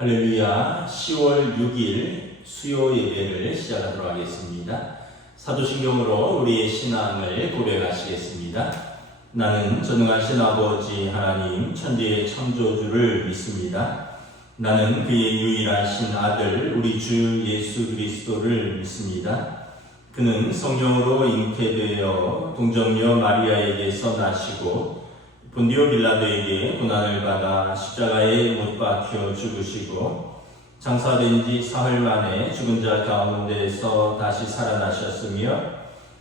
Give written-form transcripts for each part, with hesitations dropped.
할렐루야. 10월 6일 수요 예배를 시작하도록 하겠습니다. 사도신경으로 우리의 신앙을 고백하시겠습니다. 나는 전능하신 아버지 하나님 천지의 창조주를 믿습니다. 나는 그의 유일하신 아들 우리 주 예수 그리스도를 믿습니다. 그는 성령으로 잉태되어 동정녀 마리아에게서 나시고 본디오 빌라도에게 고난을 받아 십자가에 못 박혀 죽으시고 장사된 지 사흘 만에 죽은 자 가운데에서 다시 살아나셨으며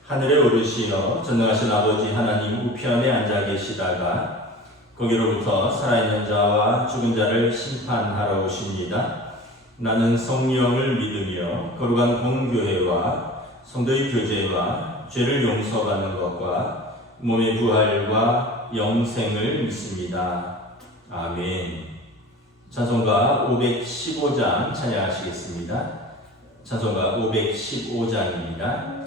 하늘에 오르시어 전능하신 아버지 하나님 우편에 앉아 계시다가 거기로부터 살아있는 자와 죽은 자를 심판하러 오십니다. 나는 성령을 믿으며 거룩한 공교회와 성도의 교제와 죄를 용서받는 것과 몸의 부활과 영생을 믿습니다. 아멘. 찬송가 515장 찬양하시겠습니다. 찬송가 515장입니다.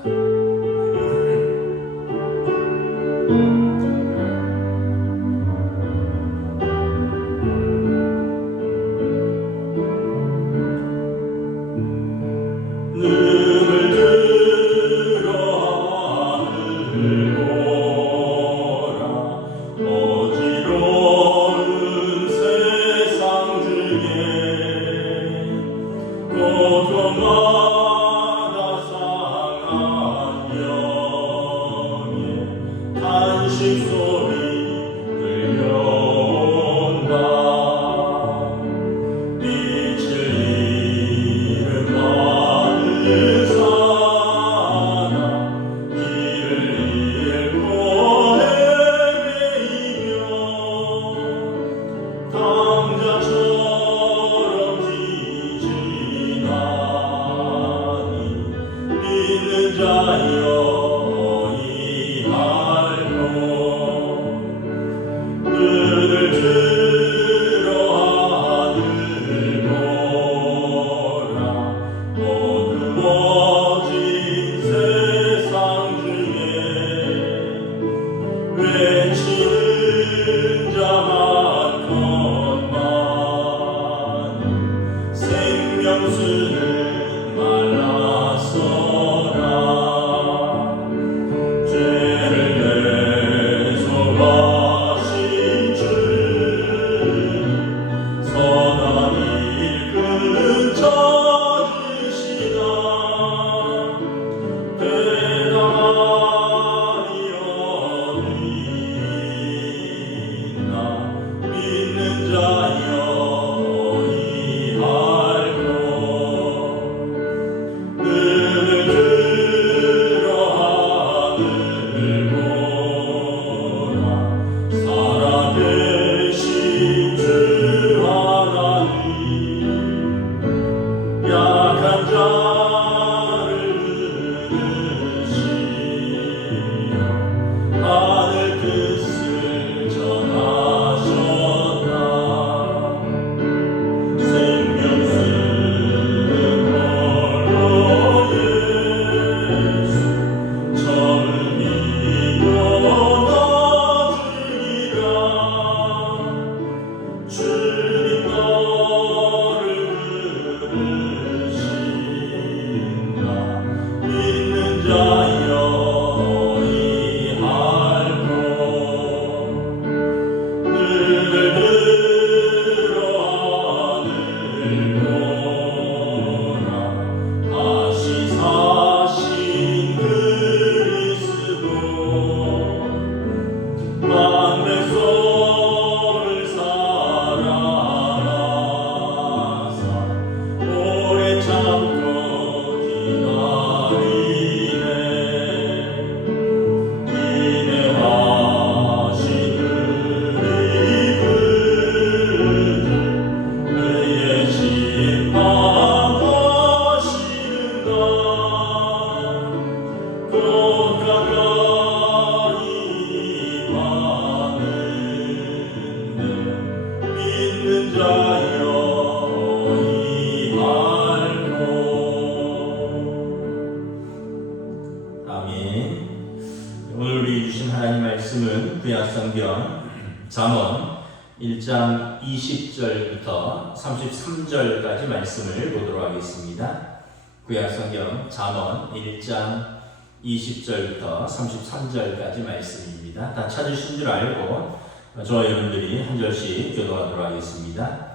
오늘 우리 주신 하나님 말씀은 구약 성경 잠언 1장 20절부터 33절까지 말씀을 보도록 하겠습니다. 구약성경 잠언 1장 20절부터 33절까지 말씀입니다. 다 찾으신 줄 알고 저와 여러분들이 한 절씩 교도하도록 하겠습니다.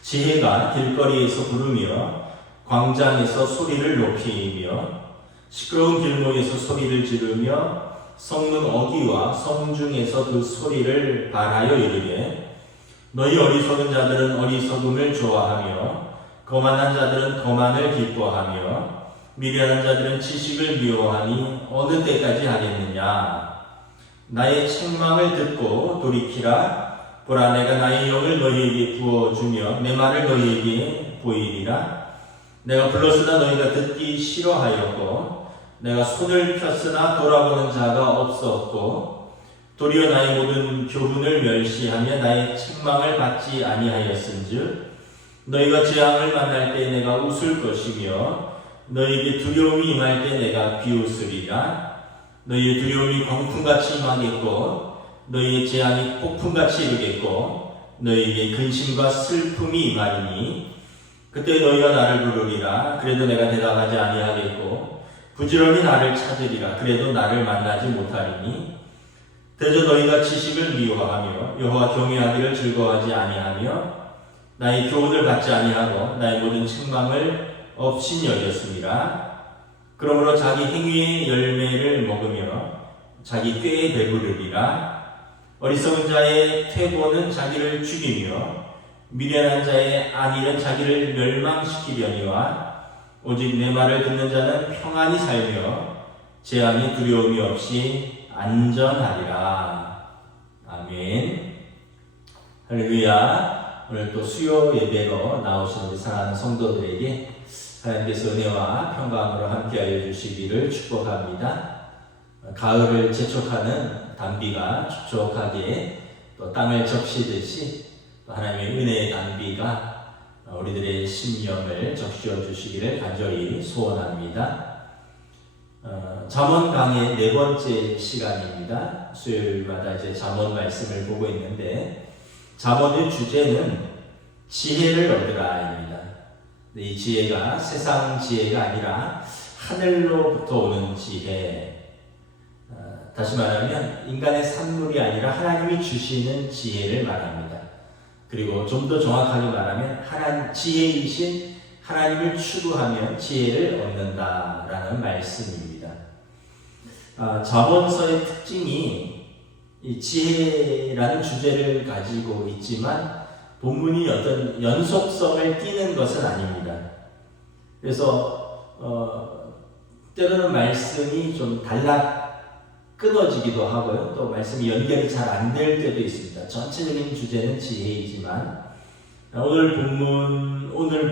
지혜가 길거리에서 부르며 광장에서 소리를 높이며 시끄러운 길목에서 소리를 지르며 섞는 어귀와 성중에서 그 소리를 발하여 이르되 너희 어리석은 자들은 어리석음을 좋아하며 거만한 자들은 거만을 기뻐하며 미련한 자들은 지식을 미워하니 어느 때까지 하겠느냐. 나의 책망을 듣고 돌이키라. 보라, 내가 나의 영을 너희에게 부어주며 내 말을 너희에게 보이리라. 내가 불렀으나 너희가 듣기 싫어하였고 내가 손을 폈으나 돌아보는 자가 없었고 도리어 나의 모든 교훈을 멸시하며 나의 책망을 받지 아니하였은즉 너희가 재앙을 만날 때 내가 웃을 것이며 너희에게 두려움이 임할 때 내가 비웃으리라. 너희의 두려움이 광풍같이 임하겠고 너희의 재앙이 폭풍같이 이르겠고 너희에게 근심과 슬픔이 임하리니 그때 너희가 나를 부르리라. 그래도 내가 대답하지 아니하겠고 부지런히 나를 찾으리라. 그래도 나를 만나지 못하리니 대저 너희가 지식을 미워하며 여호와 경외하기를 즐거워하지 아니하며 나의 교훈을 받지 아니하고 나의 모든 책망을 없인 여겼습니다. 그러므로 자기 행위의 열매를 먹으며 자기 꾀에 배부르리라. 어리석은 자의 퇴보는 자기를 죽이며 미련한 자의 안일은 자기를 멸망시키려니와 오직 내 말을 듣는 자는 평안히 살며 재앙이 두려움이 없이 안전하리라. 아멘. 할렐루야. 오늘 또 수요 예배로 나오신 우리 사랑하는 성도들에게 하나님께서 은혜와 평강으로 함께하여 주시기를 축복합니다. 가을을 재촉하는 단비가 촉촉하게 또 땅을 적시듯이 또 하나님의 은혜의 단비가 우리들의 심령을 적시어 주시기를 간절히 소원합니다. 잠언 강의 4번째 시간입니다. 수요일마다 이제 잠언 말씀을 보고 있는데 잠언의 주제는 지혜를 얻으라입니다. 이 지혜가 세상 지혜가 아니라 하늘로부터 오는 지혜. 다시 말하면 인간의 산물이 아니라 하나님이 주시는 지혜를 말합니다. 그리고 좀 더 정확하게 말하면 지혜이신 하나님을 추구하면 지혜를 얻는다라는 말씀입니다. 잠언서의 특징이 이 지혜라는 주제를 가지고 있지만 본문이 어떤 연속성을 띠는 것은 아닙니다. 그래서 때로는 말씀이 좀 끊어지기도 하고요. 또 말씀이 연결이 잘 안 될 때도 있습니다. 전체적인 주제는 지혜이지만 오늘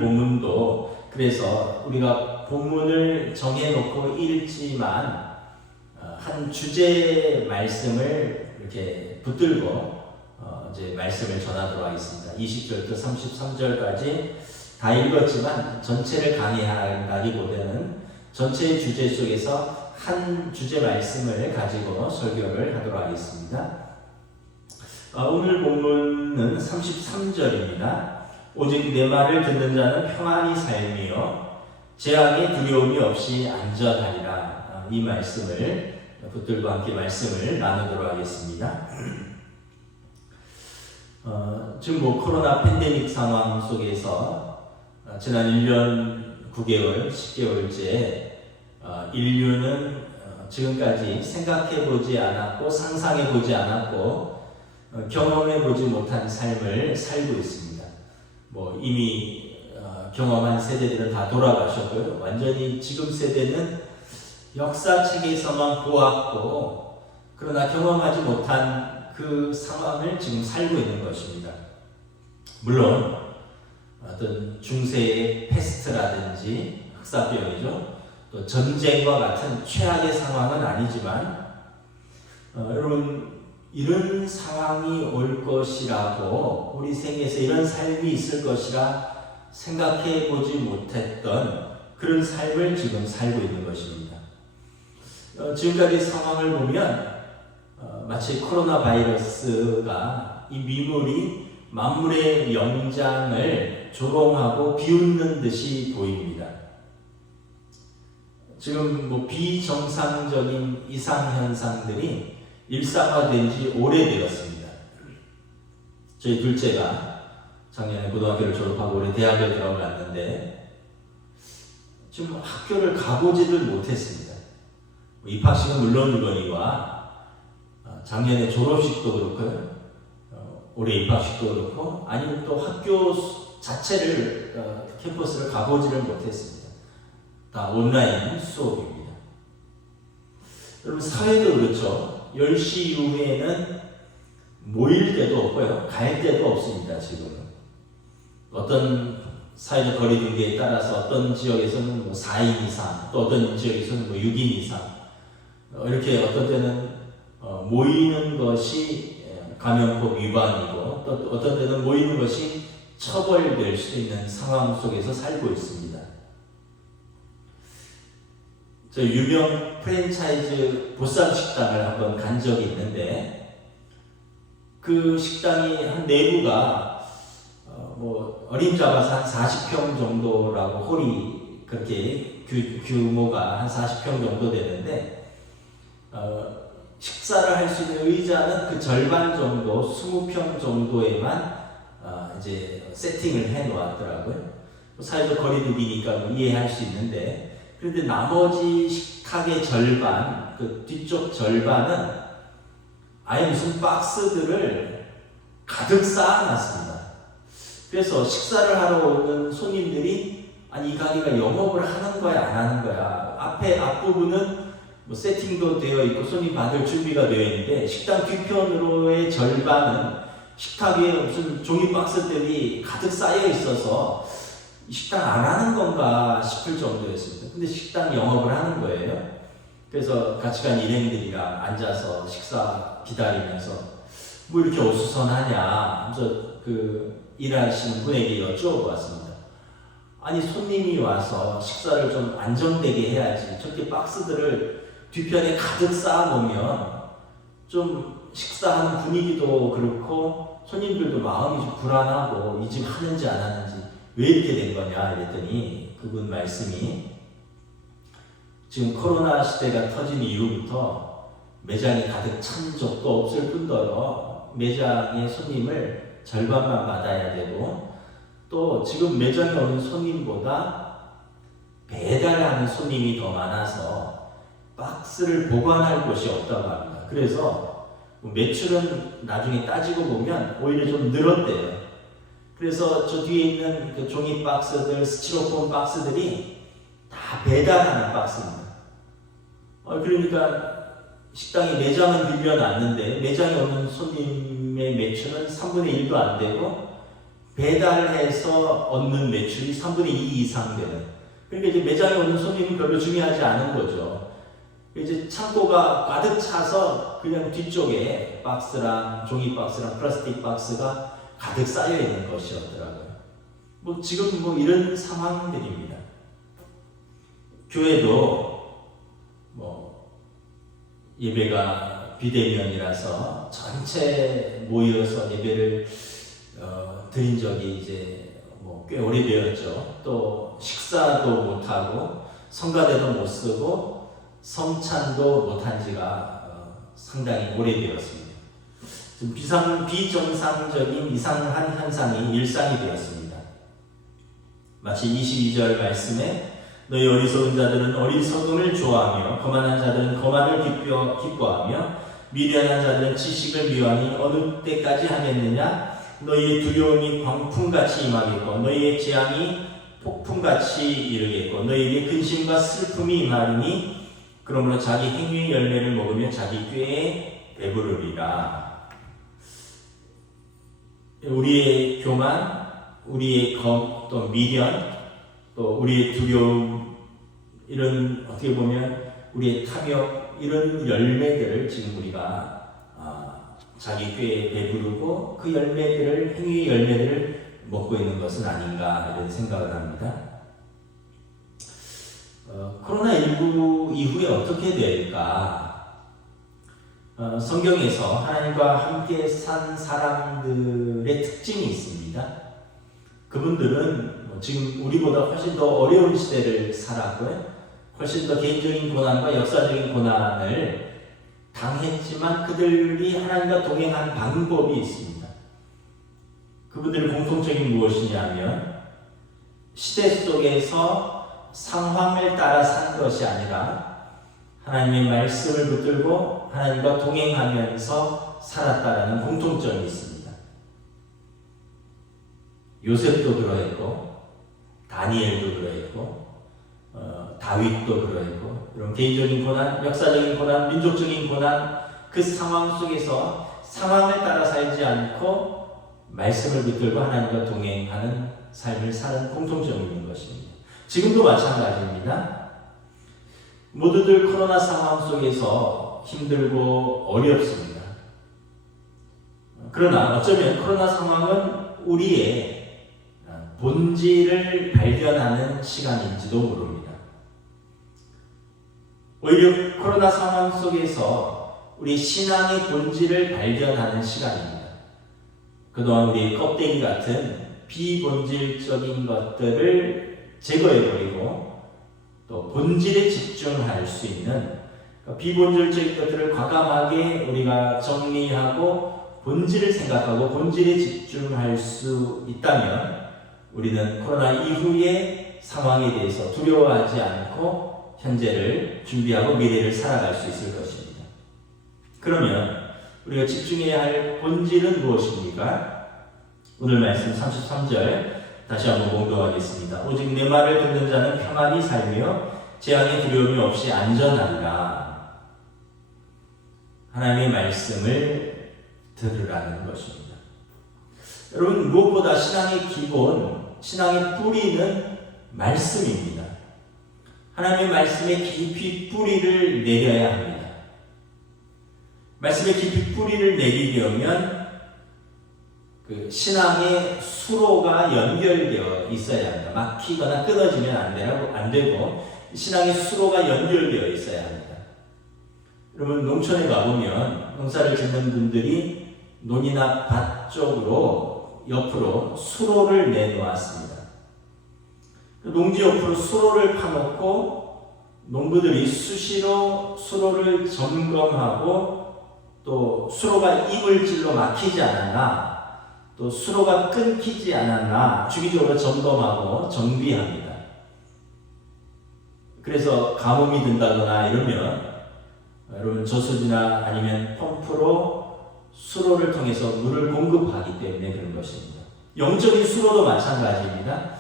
본문도 그래서 우리가 본문을 정해놓고 읽지만 한 주제 말씀을 이렇게 붙들고 이제 말씀을 전하도록 하겠습니다. 20절부터 33절까지 다 읽었지만 전체를 강의하기보다는 전체의 주제 속에서 한 주제 말씀을 가지고 설교를 하도록 하겠습니다. 오늘 본문은 33절입니다. 오직 내 말을 듣는 자는 평안히 살며 재앙의 두려움이 없이 안전하리라. 이 말씀을 붙들고 함께 말씀을 나누도록 하겠습니다. 지금 코로나 팬데믹 상황 속에서 지난 1년 9개월, 10개월째 인류는 지금까지 생각해보지 않았고 상상해보지 않았고 경험해보지 못한 삶을 살고 있습니다. 이미 경험한 세대들은 다 돌아가셨고요. 완전히 지금 세대는 역사책에서만 보았고 그러나 경험하지 못한 그 상황을 지금 살고 있는 것입니다. 물론 어떤 중세의 패스트라든지 흑사병이죠. 또 전쟁과 같은 최악의 상황은 아니지만 여러분 이런 상황이 올 것이라고 우리 생에서 이런 삶이 있을 것이라 생각해 보지 못했던 그런 삶을 지금 살고 있는 것입니다. 지금까지 상황을 보면 마치 코로나 바이러스가 이 미물이 만물의 영장을 조롱하고 비웃는 듯이 보입니다. 지금 비정상적인 이상현상들이 일상화된 지 오래되었습니다. 저희 둘째가 작년에 고등학교를 졸업하고 올해 대학을 들어갔는데 지금 학교를 가보지를 못했습니다. 입학식은 물론이거니와 작년에 졸업식도 그렇고요. 올해 입학식도 그렇고 아니면 또 학교 자체를 캠퍼스를 가보지를 못했습니다. 다 온라인 수업입니다. 여러분 사회도 그렇죠. 10시 이후에는 모일 데도 없고요. 갈 데도 없습니다. 지금은. 어떤 사회적 거리두기에 따라서 어떤 지역에서는 4인 이상, 또 어떤 지역에서는 6인 이상 이렇게 어떤 때는 모이는 것이 감염법 위반이고 또 어떤 때는 모이는 것이 처벌될 수 있는 상황 속에서 살고 있습니다. 저 유명 프랜차이즈 보쌈 식당을 한번 간 적이 있는데 그 식당이 한 내부가 어림잡아서 한 40평 정도라고 홀이 그렇게 규모가 한 40평 정도 되는데 식사를 할 수 있는 의자는 그 절반 정도 20평 정도에만 이제 세팅을 해 놓았더라고요. 사회적 거리두기니까 이해할 수 있는데 그런데 나머지 식탁의 절반, 그 뒤쪽 절반은 아예 무슨 박스들을 가득 쌓아놨습니다. 그래서 식사를 하러 오는 손님들이 아니 이 가게가 영업을 하는 거야 안 하는 거야 앞부분은 세팅도 되어 있고 손님 받을 준비가 되어 있는데 식당 뒤편으로의 절반은 식탁 위에 무슨 종이 박스들이 가득 쌓여 있어서 식당 안 하는 건가 싶을 정도였습니다. 근데 식당 영업을 하는 거예요. 그래서 같이 간 일행들이랑 앉아서 식사 기다리면서 뭐 이렇게 어수선하냐 하면서 일하시는 분에게 여쭤봤습니다. 아니 손님이 와서 식사를 좀 안정되게 해야지 저렇게 박스들을 뒤편에 가득 쌓아놓으면 좀 식사하는 분위기도 그렇고 손님들도 마음이 좀 불안하고 이 집 하는지 안 하는지 왜 이렇게 된 거냐 이랬더니 그분 말씀이 지금 코로나 시대가 터진 이후부터 매장이 가득 찬 적도 없을 뿐더러 매장의 손님을 절반만 받아야 되고 또 지금 매장에 오는 손님보다 배달하는 손님이 더 많아서 박스를 보관할 곳이 없다고 합니다. 그래서 매출은 나중에 따지고 보면 오히려 좀 늘었대요. 그래서 저 뒤에 있는 그 종이 박스들, 스티로폼 박스들이 다 배달하는 박스입니다. 그러니까 식당에 매장은 빌려놨는데 매장에 오는 손님의 매출은 3분의 1도 안 되고 배달해서 얻는 매출이 3분의 2 이상 되는. 그러니까 이제 매장에 오는 손님은 별로 중요하지 않은 거죠. 이제 창고가 가득 차서 그냥 뒤쪽에 박스랑 종이 박스랑 플라스틱 박스가 가득 쌓여 있는 것이었더라고요. 지금 이런 상황들입니다. 교회도 예배가 비대면이라서 전체 모여서 예배를 드린 적이 이제 꽤 오래되었죠. 또 식사도 못하고 성가대도 못 쓰고 성찬도 못한 지가 상당히 오래되었습니다. 비정상적인 이상한 현상이 일상이 되었습니다. 마치 22절 말씀에 너희 어리석은 자들은 어리석음을 좋아하며 거만한 자들은 거만을 기뻐하며 미련한 자들은 지식을 미워하니 어느 때까지 하겠느냐. 너희의 두려움이 광풍같이 임하겠고 너희의 재앙이 폭풍같이 이르겠고 너희에게 근심과 슬픔이 임하리니 그러므로 자기 행위의 열매를 먹으며 자기 꾀에 배부르리라. 우리의 교만, 우리의 또 미련, 또 우리의 두려움, 이런 어떻게 보면 우리의 탐욕, 이런 열매들을 지금 우리가 자기 꾀에 배부르고 그 열매들을, 행위의 열매들을 먹고 있는 것은 아닌가 이런 생각을 합니다. 코로나19 이후에 어떻게 될까? 성경에서 하나님과 함께 산 사람들의 특징이 있습니다. 그분들은 지금 우리보다 훨씬 더 어려운 시대를 살았고요. 훨씬 더 개인적인 고난과 역사적인 고난을 당했지만 그들이 하나님과 동행한 방법이 있습니다. 그분들의 공통점이 무엇이냐면 시대 속에서 상황을 따라 산 것이 아니라 하나님의 말씀을 붙들고 하나님과 동행하면서 살았다라는 공통점이 있습니다. 요셉도 그러했고 다니엘도 그러했고 다윗도 그러했고 이런 개인적인 고난, 역사적인 고난, 민족적인 고난 그 상황 속에서 상황을 따라 살지 않고 말씀을 붙들고 하나님과 동행하는 삶을 사는 공통점이 있는 것입니다. 지금도 마찬가지입니다. 모두들 코로나 상황 속에서 힘들고 어렵습니다. 그러나 어쩌면 코로나 상황은 우리의 본질을 발견하는 시간인지도 모릅니다. 오히려 코로나 상황 속에서 우리 신앙의 본질을 발견하는 시간입니다. 그동안 우리의 껍데기 같은 비본질적인 것들을 제거해버리고 또 본질에 집중할 수 있는 비본질적인 것들을 과감하게 우리가 정리하고 본질을 생각하고 본질에 집중할 수 있다면 우리는 코로나 이후의 상황에 대해서 두려워하지 않고 현재를 준비하고 미래를 살아갈 수 있을 것입니다. 그러면 우리가 집중해야 할 본질은 무엇입니까? 오늘 말씀 33절 다시 한번 봉독하겠습니다. 오직 내 말을 듣는 자는 평안히 살며 재앙의 두려움이 없이 안전하리라. 하나님의 말씀을 들으라는 것입니다. 여러분, 무엇보다 신앙의 기본, 신앙의 뿌리는 말씀입니다. 하나님의 말씀에 깊이 뿌리를 내려야 합니다. 말씀에 깊이 뿌리를 내리려면 그 신앙의 수로가 연결되어 있어야 합니다. 막히거나 끊어지면 안 되고 신앙의 수로가 연결되어 있어야 합니다. 여러분, 농촌에 가보면 농사를 짓는 분들이 논이나 밭 쪽으로 옆으로 수로를 내놓았습니다. 농지 옆으로 수로를 파놓고 농부들이 수시로 수로를 점검하고 또 수로가 이물질로 막히지 않았나 또 수로가 끊기지 않았나 주기적으로 점검하고 정비합니다. 그래서 가뭄이 든다거나 이러면 여러분 저수지나 아니면 펌프로 수로를 통해서 물을 공급하기 때문에 그런 것입니다. 영적인 수로도 마찬가지입니다.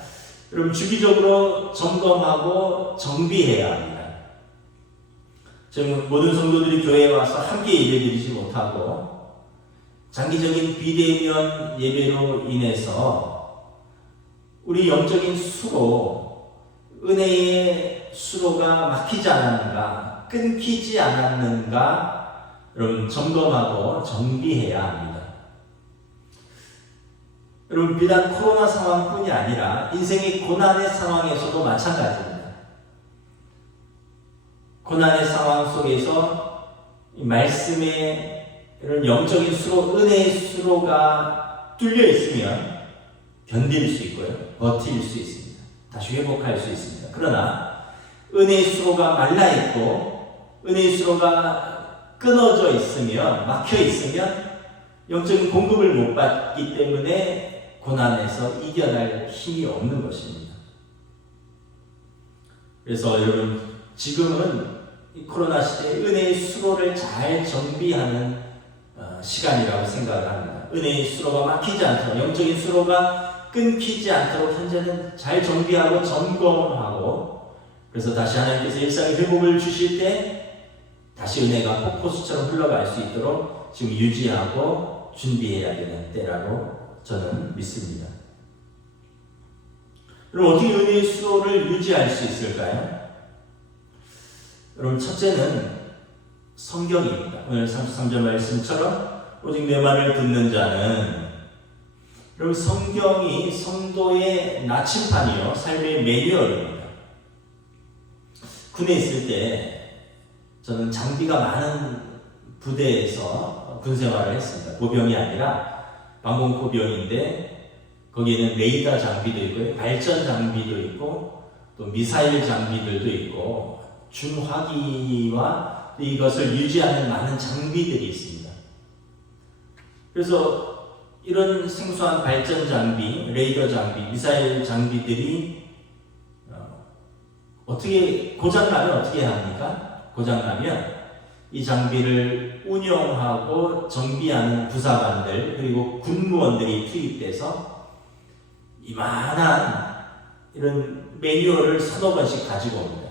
여러분 주기적으로 점검하고 정비해야 합니다. 지금 모든 성도들이 교회에 와서 함께 예배드리지 못하고 장기적인 비대면 예배로 인해서 우리 영적인 수로, 은혜의 수로가 막히지 않았는가, 끊기지 않았는가 여러분 점검하고 정비해야 합니다. 여러분 비단 코로나 상황뿐이 아니라 인생의 고난의 상황에서도 마찬가지입니다. 고난의 상황 속에서 이 말씀의 이런 영적인 수로, 은혜의 수로가 뚫려 있으면 견딜 수 있고요. 버틸 수 있습니다. 다시 회복할 수 있습니다. 그러나 은혜의 수로가 말라 있고 은혜의 수로가 끊어져 있으면, 막혀 있으면 영적인 공급을 못 받기 때문에 고난에서 이겨낼 힘이 없는 것입니다. 그래서 여러분 지금은 이 코로나 시대에 은혜의 수로를 잘 정비하는 시간이라고 생각을 합니다. 은혜의 수로가 막히지 않도록, 영적인 수로가 끊기지 않도록 현재는 잘 정비하고 점검하고, 그래서 다시 하나님께서 일상의 회복을 주실 때 다시 은혜가 폭포수처럼 흘러갈 수 있도록 지금 유지하고 준비해야 되는 때라고 저는 믿습니다. 그럼 어떻게 은혜의 수로를 유지할 수 있을까요? 여러분 첫째는 성경입니다. 오늘 33절 말씀처럼 오직 내 말을 듣는 자는, 여러분 성경이 성도의 나침판이요 삶의 매뉴얼입니다. 군에 있을 때 저는 장비가 많은 부대에서 군 생활을 했습니다. 보병이 아니라 방공포병인데 거기에는 레이더 장비도 있고 발전 장비도 있고 또 미사일 장비들도 있고 중화기와 이것을 유지하는 많은 장비들이 있습니다. 그래서 이런 생소한 발전 장비, 레이더 장비, 미사일 장비들이 어떻게 고장나면 어떻게 합니까? 고장나면 이 장비를 운영하고 정비하는 부사관들 그리고 군무원들이 투입돼서 이만한 이런 매뉴얼을 서너 번씩 가지고 옵니다.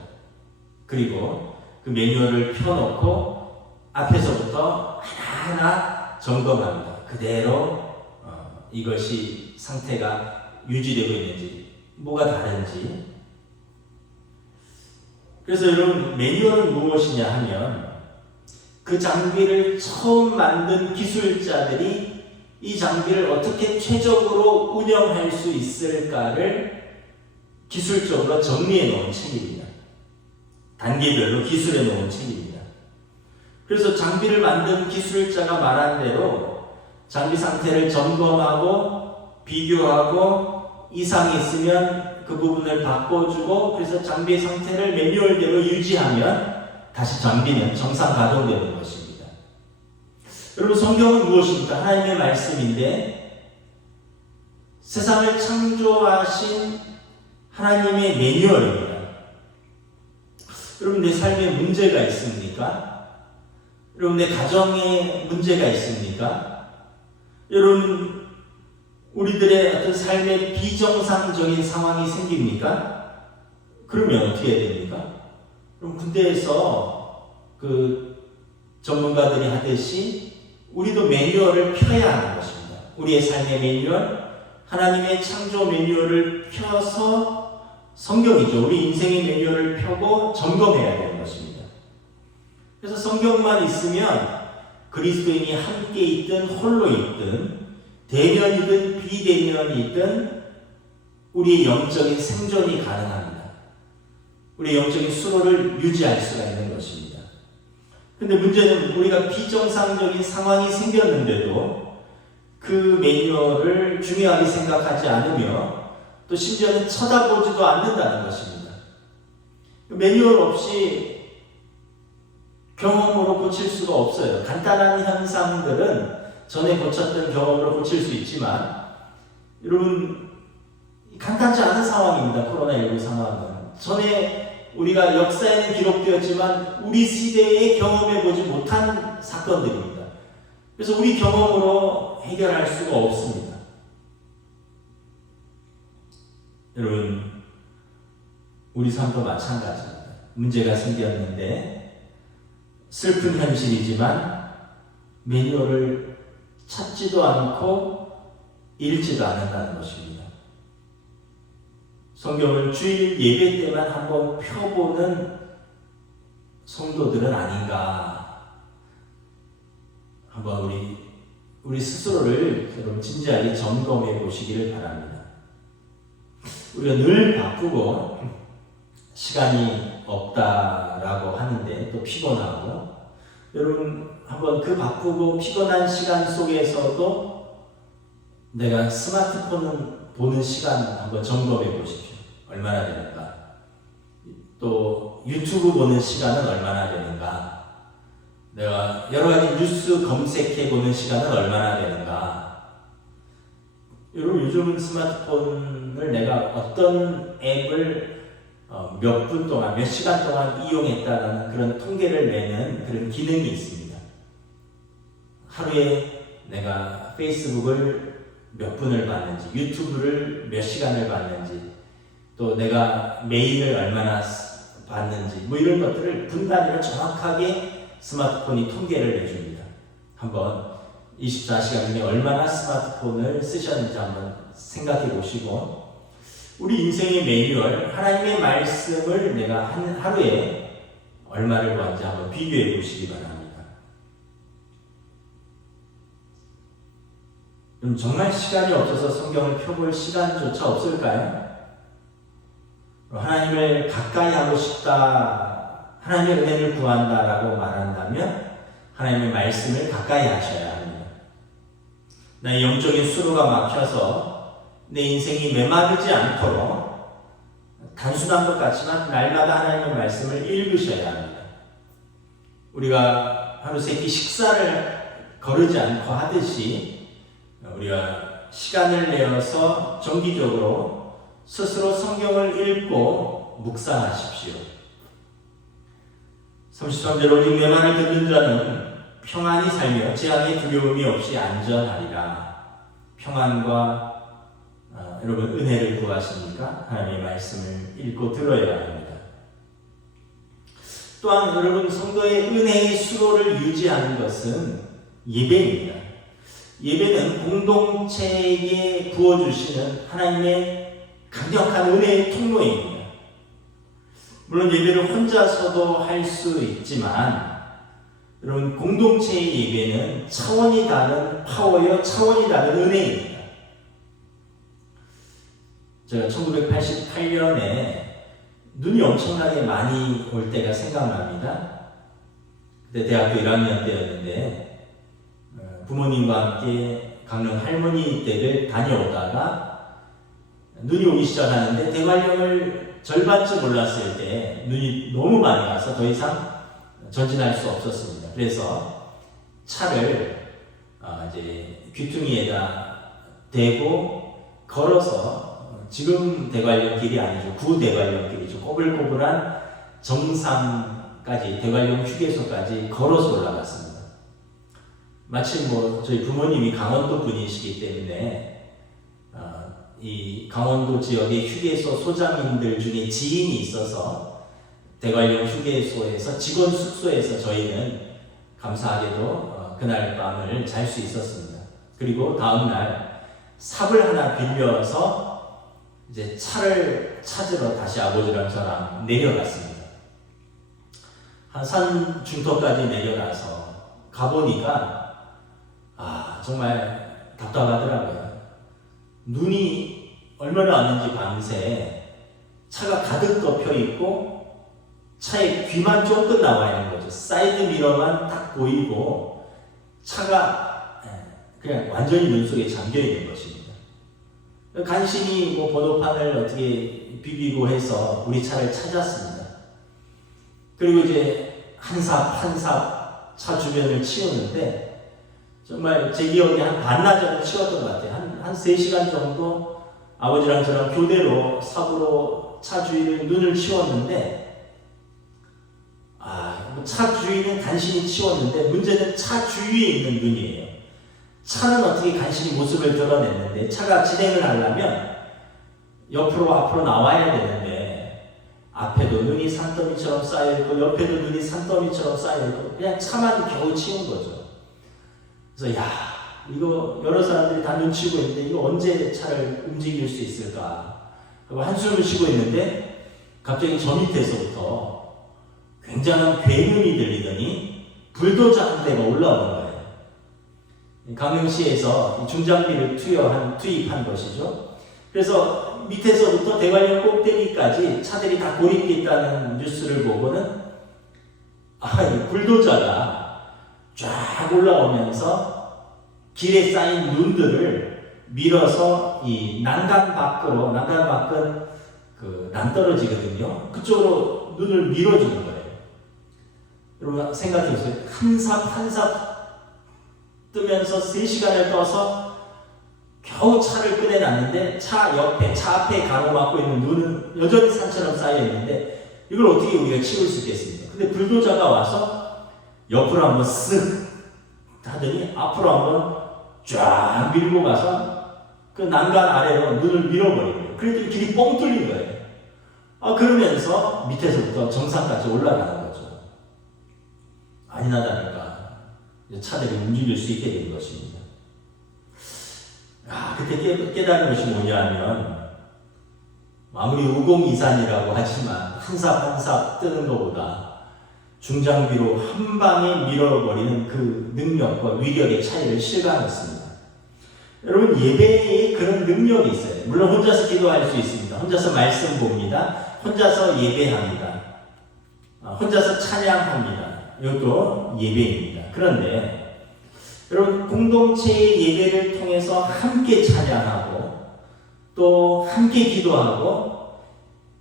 그리고 그 매뉴얼을 펴놓고 앞에서부터 하나하나 점검합니다. 그대로 이것이 상태가 유지되고 있는지 뭐가 다른지. 그래서 여러분 매뉴얼은 무엇이냐 하면 그 장비를 처음 만든 기술자들이 이 장비를 어떻게 최적으로 운영할 수 있을까를 기술적으로 정리해 놓은 책입니다. 단계별로 기술해 놓은 책입니다. 그래서 장비를 만든 기술자가 말한 대로 장비 상태를 점검하고 비교하고 이상이 있으면 그 부분을 바꿔주고 그래서 장비 상태를 매뉴얼대로 유지하면 다시 장비는 정상 가동되는 것입니다. 여러분 성경은 무엇입니까? 하나님의 말씀인데 세상을 창조하신 하나님의 매뉴얼입니다. 여러분 내 삶에 문제가 있습니까? 여러분 내 가정에 문제가 있습니까? 여러분 우리들의 어떤 삶에 비정상적인 상황이 생깁니까? 그러면 어떻게 해야 됩니까? 그럼 군대에서 그 전문가들이 하듯이 우리도 매뉴얼을 펴야 하는 것입니다. 우리의 삶의 매뉴얼, 하나님의 창조 매뉴얼을 펴서 성경이죠. 우리 인생의 매뉴얼을 펴고 점검해야 되는 것입니다. 그래서 성경만 있으면 그리스도인이 함께 있든 홀로 있든 대면이든 비대면이든 우리의 영적인 생존이 가능합니다. 우리의 영적인 수로를 유지할 수가 있는 것입니다. 근데 문제는 우리가 비정상적인 상황이 생겼는데도 그 매뉴얼을 중요하게 생각하지 않으며 또 심지어는 쳐다보지도 않는다는 것입니다. 매뉴얼 없이 경험으로 고칠 수가 없어요. 간단한 현상들은 전에 고쳤던 경험으로 고칠 수 있지만 여러분 간단치 않은 상황입니다. 코로나19 상황은. 전에 우리가 역사에는 기록되었지만 우리 시대에 경험해보지 못한 사건들입니다. 그래서 우리 경험으로 해결할 수가 없습니다. 여러분 우리 삶도 마찬가지입니다. 문제가 생겼는데 슬픈 현실이지만 매뉴얼을 찾지도 않고 읽지도 않는다는 것입니다. 성경을 주일 예배 때만 한번 펴보는 성도들은 아닌가. 한번 우리 스스로를 여러분 진지하게 점검해 보시기를 바랍니다. 우리가 늘 바쁘고 시간이 없다라고 하는데 또 피곤하고 여러분 한번 그 바쁘고 피곤한 시간 속에서도 내가 스마트폰을 보는 시간 한번 점검해 보십시오. 얼마나 되는가? 또 유튜브 보는 시간은 얼마나 되는가? 내가 여러 가지 뉴스 검색해 보는 시간은 얼마나 되는가? 여러분 요즘은 스마트폰을 내가 어떤 앱을 몇 분 동안, 몇 시간 동안 이용했다라는 그런 통계를 내는 그런 기능이 있습니다. 하루에 내가 페이스북을 몇 분을 봤는지, 유튜브를 몇 시간을 봤는지, 또 내가 메일을 얼마나 봤는지, 뭐 이런 것들을 분단위로 정확하게 스마트폰이 통계를 내줍니다. 한번 24시간 중에 얼마나 스마트폰을 쓰셨는지 한번 생각해 보시고, 우리 인생의 매뉴얼, 하나님의 말씀을 내가 하루에 얼마를 보았는지 한번 비교해 보시기 바랍니다. 그럼 정말 시간이 없어서 성경을 펴볼 시간조차 없을까요? 하나님을 가까이 하고 싶다, 하나님의 은혜를 구한다라고 말한다면 하나님의 말씀을 가까이 하셔야 합니다. 나의 영적인 수로가 막혀서 내 인생이 메마르지 않도록 단순한 것 같지만 날마다 하나님의 말씀을 읽으셔야 합니다. 우리가 하루 세끼 식사를 거르지 않고 하듯이 우리가 시간을 내어서 정기적으로 스스로 성경을 읽고 묵상하십시오. 33절 오직 내 말을 듣는 자는 평안히 살며 재앙의 두려움이 없이 안전하리라. 평안과 여러분 은혜를 구하십니까? 하나님의 말씀을 읽고 들어야 합니다. 또한 여러분 성도의 은혜의 수로를 유지하는 것은 예배입니다. 예배는 공동체에게 부어주시는 하나님의 강력한 은혜의 통로입니다. 물론 예배를 혼자서도 할 수 있지만 여러분 공동체의 예배는 차원이 다른 파워요, 차원이 다른 은혜입니다. 제가 1988년에 눈이 엄청나게 많이 올 때가 생각납니다. 그때 대학교 1학년 때였는데 부모님과 함께 강릉 할머니 댁을 다녀오다가 눈이 오기 시작하는데 대관령을 절반쯤 올랐을 때 눈이 너무 많이 와서 더 이상 전진할 수 없었습니다. 그래서 차를 이제 귀퉁이에다 대고 걸어서 지금 대관령 길이 아니죠. 구 대관령 길이죠. 꼬불꼬불한 정상까지 대관령 휴게소까지 걸어서 올라갔습니다. 마침 저희 부모님이 강원도 분이시기 때문에 이 강원도 지역의 휴게소 소장님들 중에 지인이 있어서 대관령 휴게소에서 직원 숙소에서 저희는 감사하게도 그날 밤을 잘 수 있었습니다. 그리고 다음날 삽을 하나 빌려서 이제 차를 찾으러 다시 아버지랑 저랑 내려갔습니다. 한 산 중턱까지 내려가서 가보니까 정말 답답하더라고요. 눈이 얼마나 왔는지 밤새 차가 가득 덮여 있고 차에 귀만 조금 나와 있는 거죠. 사이드 미러만 딱 보이고 차가 그냥 완전히 눈 속에 잠겨 있는 것입니다. 간신히 번호판을 어떻게 비비고 해서 우리 차를 찾았습니다. 그리고 이제 한 삽 한 삽 차 주변을 치우는데 정말 제 기억에 한 반나절을 치웠던 것 같아요. 한 3시간 정도 아버지랑 저랑 교대로 삽으로 차 주위를 눈을 치웠는데 차 주위는 간신히 치웠는데 문제는 차 주위에 있는 눈이에요. 차는 어떻게 간신히 모습을 드러냈는데 차가 진행을 하려면 옆으로 앞으로 나와야 되는데 앞에도 눈이 산더미처럼 쌓여있고 옆에도 눈이 산더미처럼 쌓여있고 그냥 차만 겨우 치운 거죠. 그래서 이거 여러 사람들이 다 눈치고 있는데 이거 언제 차를 움직일 수 있을까 하고 한숨을 쉬고 있는데 갑자기 저 밑에서부터 굉장한 괴음이 들리더니 불도저 한 대가 올라오는 거예요. 강릉시에서 중장비를 투입한 것이죠. 그래서 밑에서부터 대관령 꼭대기까지 차들이 다 고립돼 있다는 뉴스를 보고는 이 불도저가 쫙 올라오면서 길에 쌓인 눈들을 밀어서 이 난간 밖은 낭떠러지거든요. 그쪽으로 눈을 밀어주는 거예요. 여러분 생각해보세요. 한 삽 한 삽 뜨면서 3시간을 떠서 겨우 차를 꺼내놨는데 차 앞에 가로막고 있는 눈은 여전히 산처럼 쌓여있는데 이걸 어떻게 우리가 치울 수 있겠습니까? 근데 불도저가 와서 옆으로 한번 쓱 하더니 앞으로 한번 쫙 밀고 가서 그 난간 아래로 눈을 밀어버리고요. 그랬더니 길이 뻥 뚫린 거예요. 그러면서 밑에서부터 정상까지 올라가는 거죠. 아니나 다를까 차들이 움직일 수 있게 된 것입니다. 그때 깨달은 것이 뭐냐면 아무리 우공이산이라고 하지만 한 삽 한 삽 뜨는 것보다 중장비로 한 방에 밀어버리는 그 능력과 위력의 차이를 실감했습니다. 여러분 예배에 그런 능력이 있어요. 물론 혼자서 기도할 수 있습니다. 혼자서 말씀 봅니다. 혼자서 예배합니다. 혼자서 찬양합니다. 이것도 예배입니다. 그런데 여러분, 공동체의 예배를 통해서 함께 찬양하고 또 함께 기도하고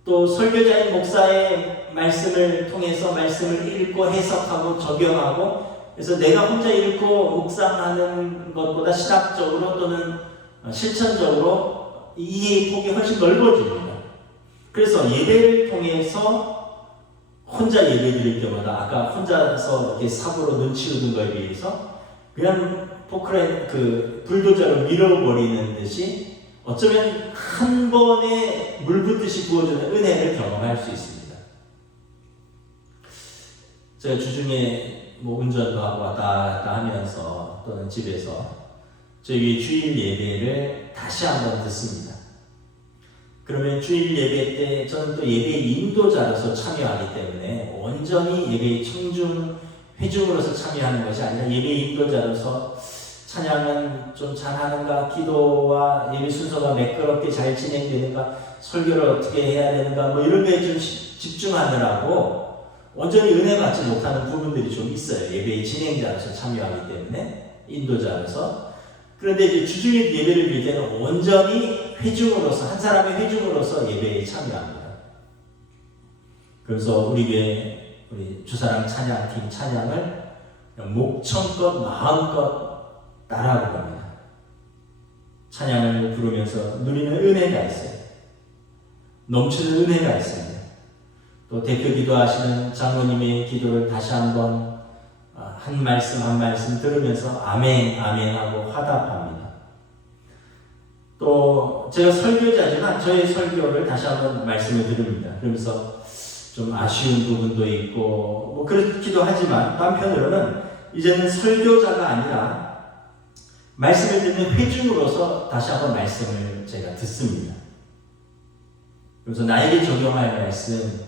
또 설교자인 목사의 말씀을 통해서 말씀을 읽고 해석하고 적용하고, 그래서 내가 혼자 읽고 묵상하는 것보다 신학적으로 또는 실천적으로 이해의 폭이 훨씬 넓어집니다. 그래서 예배를 통해서 혼자 예배 드릴 때마다 아까 혼자서 이렇게 삽으로 눈치우는 거에 비해서 그냥 포크레인 불도저로 밀어버리는 듯이 어쩌면 한 번에 물 붓듯이 부어주는 은혜를 경험할 수 있습니다. 제가 주중에 운전도 하고 왔다 갔다 하면서 또는 집에서 저희 주일 예배를 다시 한번 듣습니다. 그러면 주일 예배 때 저는 또 예배 인도자로서 참여하기 때문에 온전히 예배의 회중으로서 참여하는 것이 아니라 예배 인도자로서 찬양은 좀 잘하는가, 기도와 예배 순서가 매끄럽게 잘 진행되는가, 설교를 어떻게 해야 되는가, 이런 거에 좀 집중하느라고 온전히 은혜 받지 못하는 부분들이 좀 있어요. 예배의 진행자로서 참여하기 때문에, 인도자로서. 그런데 이제 주중에 예배를 드릴 때는 온전히 회중으로서, 한 사람의 회중으로서 예배에 참여합니다. 그래서 우리 주사랑 찬양팀 찬양을 목청껏 마음껏 따라 부릅니다. 찬양을 부르면서 누리는 은혜가 있어요. 넘치는 은혜가 있습니다. 또 대표 기도하시는 장로님의 기도를 다시 한번 한 말씀 한 말씀 들으면서 아멘 아멘 하고 화답합니다. 또 제가 설교자지만 저의 설교를 다시 한번 말씀을 드립니다. 그러면서 좀 아쉬운 부분도 있고 그렇기도 하지만 한편으로는 이제는 설교자가 아니라 말씀을 듣는 회중으로서 다시 한번 말씀을 제가 듣습니다. 그래서 나에게 적용할 말씀,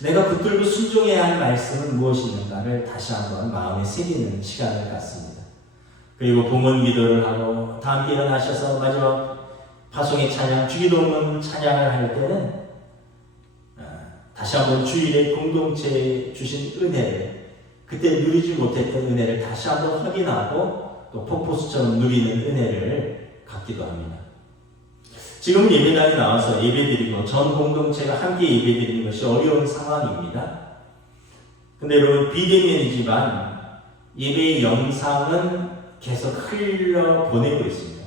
내가 붙들고 순종해야 할 말씀은 무엇이 있는가를 다시 한번 마음에 새기는 시간을 갖습니다. 그리고 봉헌 기도를 하고 다 함께 일어나셔서 마지막 파송의 찬양, 주기도문 찬양을 할 때는 다시 한번 주일에 공동체에 주신 은혜를, 그때 누리지 못했던 은혜를 다시 한번 확인하고 또 폭포수처럼 누리는 은혜를 갖기도 합니다. 지금 예배당에 나와서 예배드리고 전 공동체가 함께 예배드리는 것이 어려운 상황입니다. 근데 여러분, 비대면이지만 예배의 영상은 계속 흘려보내고 있습니다.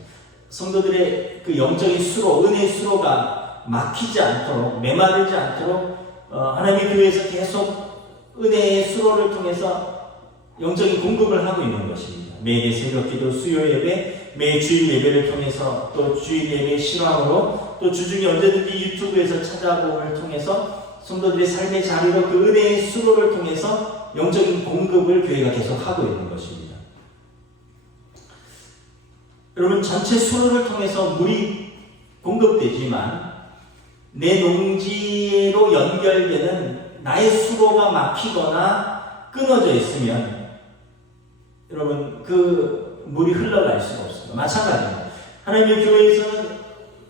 성도들의 그 영적인 수로, 은혜의 수로가 막히지 않도록, 메마르지 않도록 하나님의 교회에서 계속 은혜의 수로를 통해서 영적인 공급을 하고 있는 것입니다. 매일 새벽기도, 수요 예배, 매 주일 예배를 통해서 또 주일 예배 실황으로 또 주중에 언제든지 유튜브에서 찾아봄을 통해서 성도들의 삶의 자리로 그 은혜의 수로를 통해서 영적인 공급을 교회가 계속 하고 있는 것입니다. 여러분, 전체 수로를 통해서 물이 공급되지만 내 농지로 연결되는 나의 수로가 막히거나 끊어져 있으면 여러분, 그 물이 흘러갈 수가 없습니다. 마찬가지입니다. 하나님의 교회에서는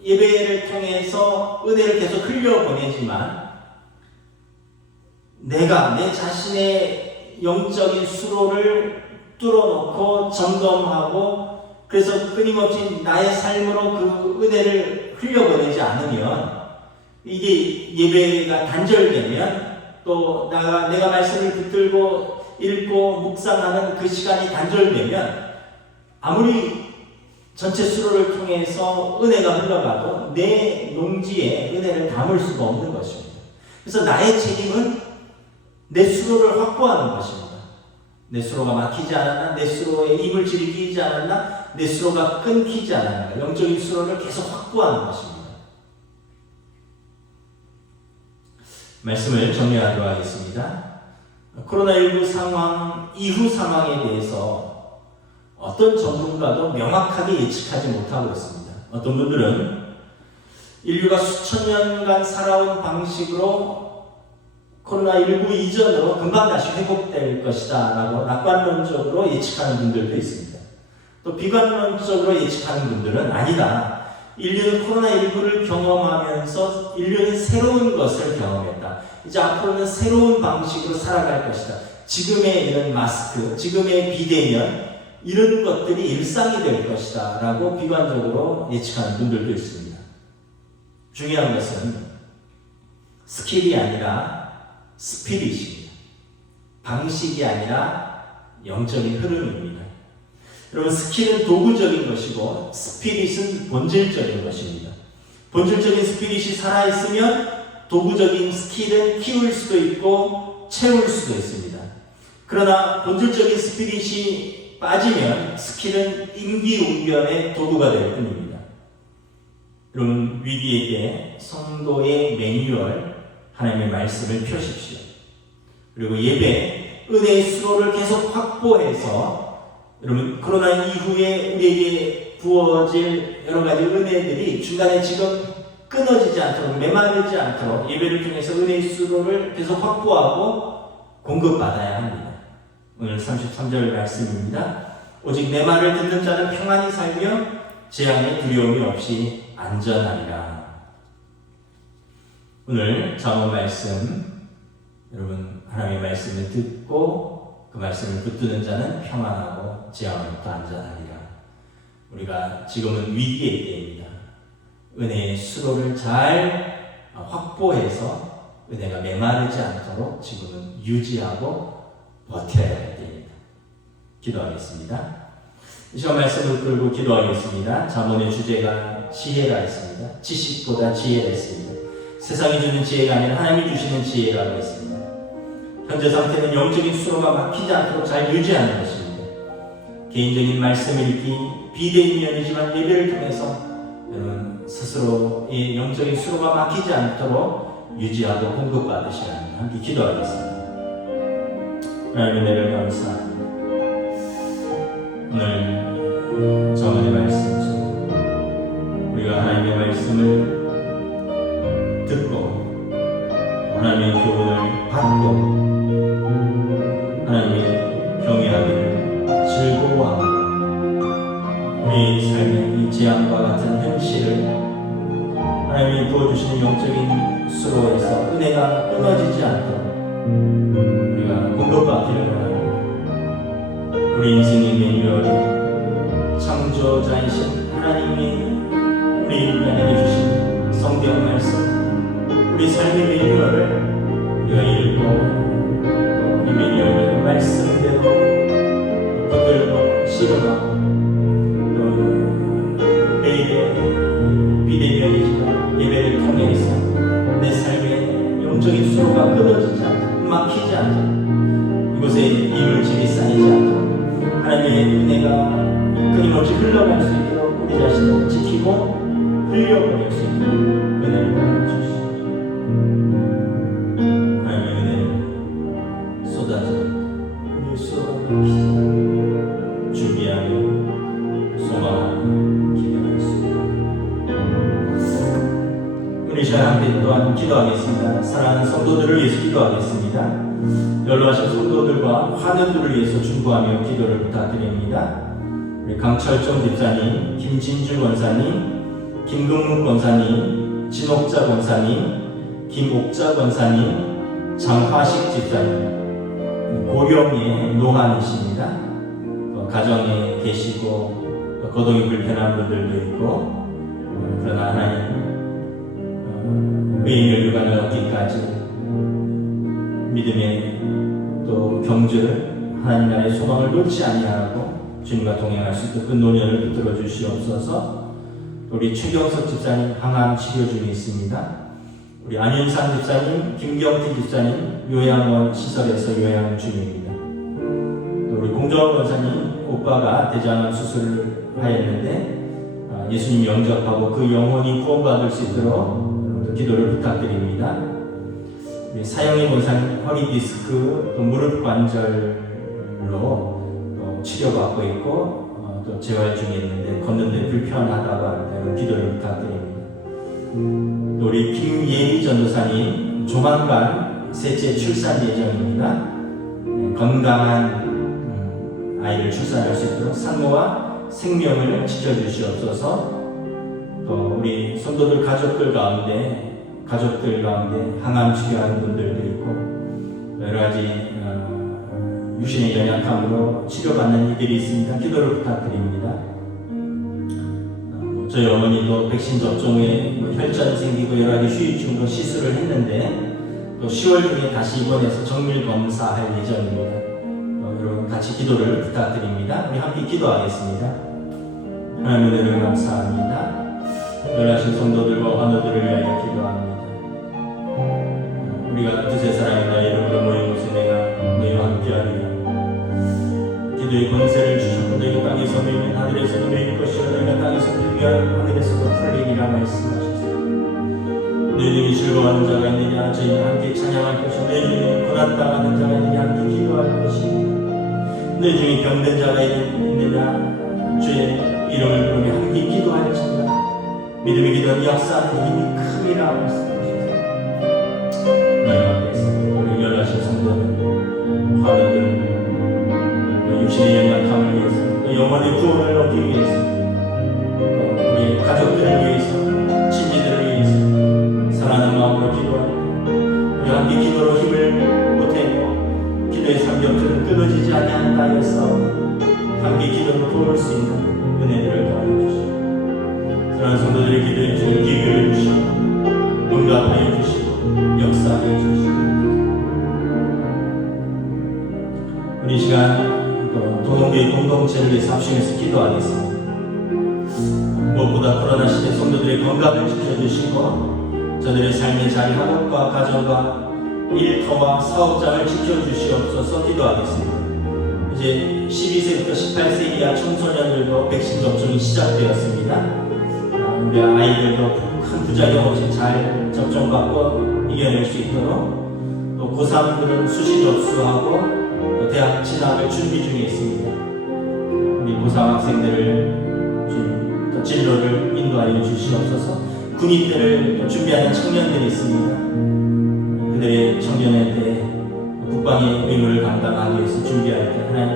예배를 통해서 은혜를 계속 흘려보내지만 내가 내 자신의 영적인 수로를 뚫어놓고 점검하고 그래서 끊임없이 나의 삶으로 그 은혜를 흘려보내지 않으면 이게 예배가 단절되면 또 내가 말씀을 붙들고 읽고 묵상하는 그 시간이 단절되면 아무리 전체 수로를 통해서 은혜가 흘러가도 내 농지에 은혜를 담을 수가 없는 것입니다. 그래서 나의 책임은 내 수로를 확보하는 것입니다. 내 수로가 막히지 않았나? 내 수로에 이물질이 끼지 않았나? 내 수로가 끊기지 않았나? 영적인 수로를 계속 확보하는 것입니다. 말씀을 정리하도록 하겠습니다. 코로나19 상황, 이후 상황에 대해서 어떤 전문가도 명확하게 예측하지 못하고 있습니다. 어떤 분들은 인류가 수천 년간 살아온 방식으로 코로나19 이전으로 금방 다시 회복될 것이다 라고 낙관론적으로 예측하는 분들도 있습니다. 또 비관론적으로 예측하는 분들은 아니다. 인류는 코로나19를 경험하면서 인류는 새로운 것을 경험했다. 이제 앞으로는 새로운 방식으로 살아갈 것이다. 지금의 이런 마스크, 지금의 비대면 이런 것들이 일상이 될 것이다 라고 비관적으로 예측하는 분들도 있습니다. 중요한 것은 스킬이 아니라 스피릿입니다. 방식이 아니라 영적인 흐름입니다. 여러분, 스킬은 도구적인 것이고 스피릿은 본질적인 것입니다. 본질적인 스피릿이 살아있으면 도구적인 스킬은 키울 수도 있고 채울 수도 있습니다. 그러나 본질적인 스피릿이 빠지면 스킬은 임기응변의 도구가 될 뿐입니다. 여러분, 위기에게 성도의 매뉴얼, 하나님의 말씀을 펴십시오. 그리고 예배, 은혜의 수로를 계속 확보해서 여러분, 코로나 이후에 우리에게 부어질 여러 가지 은혜들이 중간에 지금 끊어지지 않도록, 메마르지 않도록 예배를 통해서 은혜의 수로를 계속 확보하고 공급받아야 합니다. 오늘 33절 말씀입니다. 오직 내 말을 듣는 자는 평안히 살며 재앙의 두려움이 없이 안전하리라. 오늘 잠언 말씀, 여러분, 하나님의 말씀을 듣고 그 말씀을 붙드는 자는 평안하고 재앙으로부터 안전하리라. 우리가 지금은 위기의 때입니다. 은혜의 수로를 잘 확보해서 은혜가 메마르지 않도록 지금은 유지하고 버텨야 할 때입니다. 기도하겠습니다. 이 시간 말씀을 끌고 기도하겠습니다. 잠언의 주제가 지혜가 있습니다. 지식보다 지혜가 있습니다. 세상이 주는 지혜가 아니라 하나님이 주시는 지혜라고 했습니다. 현재 상태는 영적인 수로가 막히지 않도록 잘 유지하는 것입니다. 개인적인 말씀 읽기, 비대면이지만 예배를 통해서 여러분 스스로의 영적인 수로가 막히지 않도록 유지하고 공급받으셔야 합니다. 함께 기도하겠습니다. 하나님의 은혜를 감사합니다. 오늘 잠언의 말씀처럼 우리가 하나님의 말씀을 듣고 하나님의 교훈을 받고 하나님의 경외하기를 즐거워하고 우리의 삶의 이 재앙과 같은 현실을 하나님이 부어주시는 영적인 수로에서 은혜가 끊어지지 않도록 우리가 공급받기를 원합니다. 우리 인생의 매뉴얼이 창조자이신 하나님이 우리 인간에게 주신 성경 말씀, 우리 삶의 매뉴얼을 우리가 읽고 이 매뉴얼의 말씀대로 붙들고 실험하고 또 매일의 비대면이지만 예배를 통해서 내 삶의 영적인 수로가 끊어지지 않고 막히지 않고 이곳에 이물질이 쌓이지 않고 하나님의 은혜가 끊임없이 흘러갈 수 있도록 우리 자신을 지키고 흘려보낼 수 있도록 은혜를 보내주시옵소서. 하나님의 은혜를 쏟아져 우리의 수로가 막히지 않고 준비하며 소망하며 기대하겠습니다. 우리 시간 함께 또한 기도하겠습니다. 사랑하는 성도들을 위해서 기도하겠습니다. 연로하신 성도들과 환우들을 위해서 중보하며 기도를 부탁드립니다. 우리 강철정 집사님, 김진주 권사님, 김금묵 권사님, 진옥자 권사님, 김옥자 권사님, 장화식 집사님, 고령의 노한이십니다. 가정에 계시고 거동이 불편한 분들도 있고 그러나 하나님 매일 육안을 얻기까지 믿음의 또 경주를 하나님 나라의 소망을 놓지 아니하고 주님과 동행할 수 있도록 그 노년을 붙들어 주시옵소서. 우리 최경석 집사님 항암 치료 중에 있습니다. 우리 안윤상 집사님, 김경태 집사님 요양원 시설에서 요양 중입니다. 또 우리 공정원 권사님 오빠가 대장암 수술을 하였는데 예수님 영접하고 그 영혼이 구원받을 수 있도록 기도를 부탁드립니다. 우리 사형의 권사님 허리 디스크, 또 무릎 관절로 또 치료받고 있고 또 재활 중에 있는데 걷는데 불편하다고 하는데 기도를 부탁드립니다. 또 우리 김예희 전도사님 조만간 셋째 출산 예정입니다. 건강한 아이를 출산할 수 있도록 산모와 생명을 지켜주시옵소서. 또 우리 성도들 가족들 가운데 항암 치료하는 분들도 있고 여러 가지 육신의 연약함으로 치료받는 이들이 있습니다. 기도를 부탁드립니다. 저희 어머니도 백신 접종에 혈전 생기고 여러 가지 후유증으로 시술을 했는데 또 10월 중에 다시 입원해서 정밀 검사할 예정입니다. 여러분 같이 기도를 부탁드립니다. 우리 함께 기도하겠습니다. 하나님 은혜를 감사합니다. 연하신 성도들과 환우들을 위하여 기도합니다. 우리가 두세 사람이 나의 이름으로 모인 곳에 내가 너희와 함께하리라. 기도의 권세를 주셨고 너희가 땅에서 누리면 하늘에서도 누릴 것이요 너희가 땅에서 풀리면 하늘에서도 풀리리라 말씀하셨습니다. 너희 중에 즐거워하는 자가 있느냐 저희는 함께 찬양할 것이요 너희 중에 고난당하는 자가 있느냐 함께 기도할 것이며 너희 중에 병든 자가 있느냐 주의 이름을 부르며 함께 기도할지니라. 믿음의 기도는 역사하는 힘이 크리라 말씀하셨습니다. 하나님 앞에서 우리 연하신 성도들 환우들 육신의 연약함을 위해서 또 영혼의 구원을 얻기 위해서 또 우리 가족들을 위해서 친지들을 위해서 사랑하는 마음으로 기도하고 우리 함께 기도로 힘을 보태고 기도의 삼겹살은 끊어지지 아니한다 하였사오. 함께 기도로 도울 수 있는 은혜들을 더하여 주시고 사랑하는 성도들의 기도에 주의 기회를 주시고 응답하여 주시고 역사하여 주시고 우리 시간 동원교회 공동체를 위해서 합심해서 기도하겠습니다. 무엇보다 코로나 시대 성도들의 건강을 지켜주시고 저들의 삶의 자리, 학업과 가정과 일터와 사업장을 지켜주시옵소서 기도하겠습니다. 이제 12세부터 18세 이하 청소년들도 백신 접종이 시작되었습니다. 우리 아이들도 큰 부작용 없이 잘 접종받고 이겨낼 수 있도록 또 고3들은 수시 접수하고 대학 진학을 준비 중에 있습니다. 우리 고3 학생들을 또 진로를 인도하여 주시옵소서. 군인들을 또 준비하는 청년들이 있습니다. 그들의 청년에 대해 국방의 의무를 감당하기 위해서 준비할 때 하나님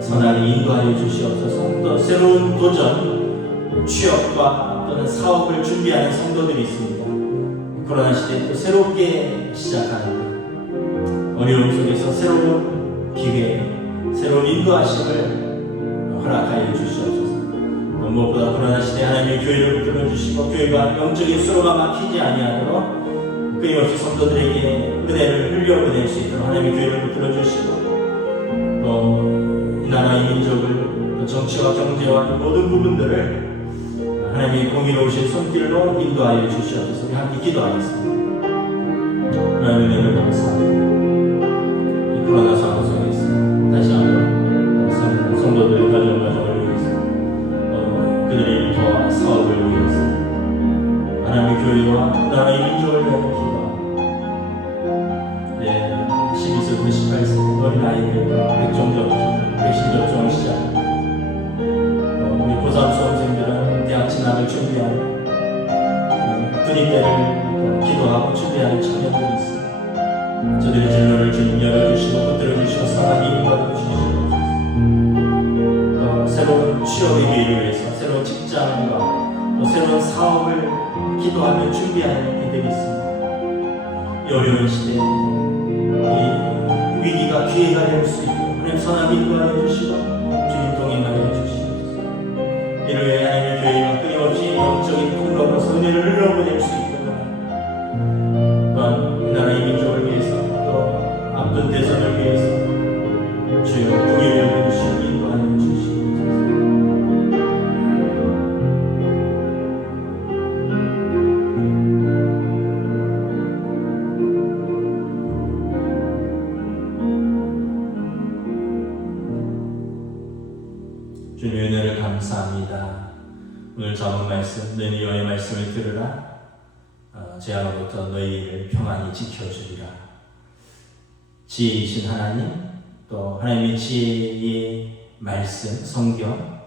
선하게 인도하여 주시옵소서. 또 새로운 도전, 취업과 또는 사업을 준비하는 성도들이 있습니다. 코로나 시대에 또 새롭게 시작하는 어려움 속에서 새로운 기회, 새로운 인도하심을 허락하여 주시옵소서. 무엇보다 코로나 시대 하나님의 교회를 불러주시고 교회가 영적인 수로가 막히지 아니하도록 끊임없이 성도들에게 은혜를 흘려보낼 수 있도록 하나님의 교회를 불러주시고 또 이 나라의 민족을 또 정치와 경제와 모든 부분들을 하나님의 공의로우신 손길로 인도하여 주시옵소서. 우리 함께 기도하겠습니다. 하나님의 은혜를 감사합니다. 코로나 상황 속에서 다시 한번 성도들의 가정을 위해서 그들의 일터와 사업을 위해서 하나님의 교회와 나라의 민족을 위하여 기도하고 12세부터 18세 어린 아이들도 백신 접종을 시작하고 우리 고3 수험생들은 대학 진학을 준비하고 군입대를 기도하고 준비하는 청년들이 있습니다. 저들의 진로를 주님 열어주시고 붙들어주시고 선하게 인도하여 주시옵소서. 또 새로운 취업의 기회를 위해서 새로운 직장과 또 새로운 사업을 기도하며 준비하는 이들이 있습니다. 이 어려운 시대에 이 위기가 기회가 될 수 있도록 하나님 선하게 인도하여 주시고 주님 동행하여 주시옵소서. 이를 위해 하나님의 교회가 끊임없이 영적인 통로로서 은혜를 흘러보낼 수 있도록 또한 나라의 민족을 위해서 앞둔 대선을 위해서 주여 부귀를 열어주시고 인도하여 주시옵소서. 주님의 은혜를 감사합니다. 오늘 잡은 말씀 너희 여호와의 말씀을 들으라. 재앙으로부터 너희를 평안히 지켜주리라. 지혜이신 하나님, 또 하나님의 지혜의 말씀, 성경,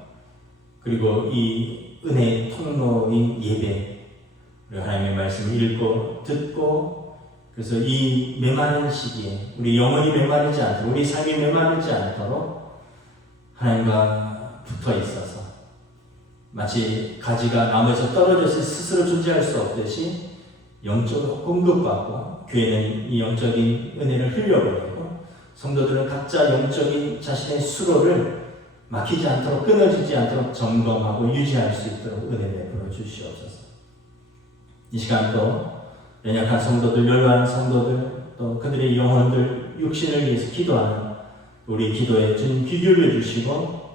그리고 이 은혜의 통로인 예배, 우리 하나님의 말씀을 읽고 듣고 그래서 이 메마른 시기에 우리 영혼이 메마르지 않도록 우리 삶이 메마르지 않도록 하나님과 붙어 있어서 마치 가지가 나무에서 떨어져서 스스로 존재할 수 없듯이 영적으로 공급받고 교회는 이 영적인 은혜를 흘려보내고 성도들은 각자 영적인 자신의 수로를 막히지 않도록 끊어지지 않도록 점검하고 유지할 수 있도록 은혜 베풀어 주시옵소서. 이 시간도 연약한 성도들, 연로한 성도들, 또 그들의 영혼들, 육신을 위해서 기도하는 우리 기도에 주님 귀 기울여 주시고